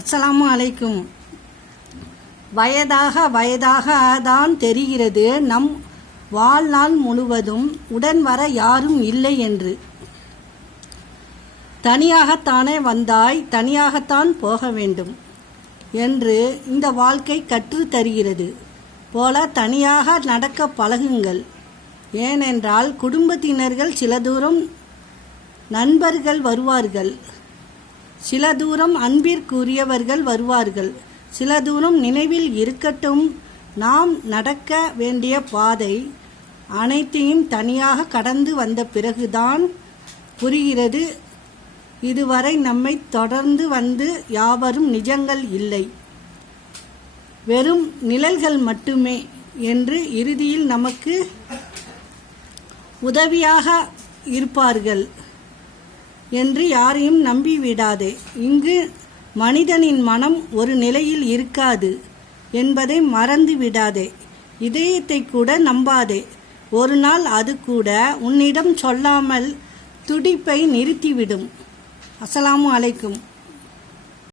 அஸ்ஸலாமு அலைக்கும். வயதாக தான் தெரிகிறது நம் வாழ்நாள் முழுவதும் உடன் வர யாரும் இல்லை என்று. தனியாகத்தானே வந்தாய், தனியாகத்தான் போக வேண்டும் என்று இந்த வாழ்க்கை கற்றுத் தருகிறது போல தனியாக நடக்க பழகுங்கள். ஏனென்றால் குடும்பத்தினர்கள் சில தூரம் நண்பர்கள் வருவார்கள், சில தூரம் அன்பிற்குரியவர்கள் வருவார்கள், சில தூரம் நினைவில் இருக்கட்டும். நாம் நடக்க வேண்டிய பாதை அனைத்தையும் தனியாக கடந்து வந்த பிறகுதான் புரிகிறது, இதுவரை நம்மை தொடர்ந்து வந்து யாவரும் நிஜங்கள் இல்லை, வெறும் நிழல்கள் மட்டுமே என்று. இறுதியில் நமக்கு உதவியாக இருப்பார்கள் என்று யாரையும் நம்பிவிடாதே. இங்கு மனிதனின் மனம் ஒரு நிலையில் இருக்காது என்பதை மறந்து விடாதே. இதயத்தை கூட நம்பாதே. ஒரு நாள் அது கூட உன்னிடம் சொல்லாமல் துடிப்பை நிறுத்திவிடும். அஸ்ஸலாமு அலைக்கும்.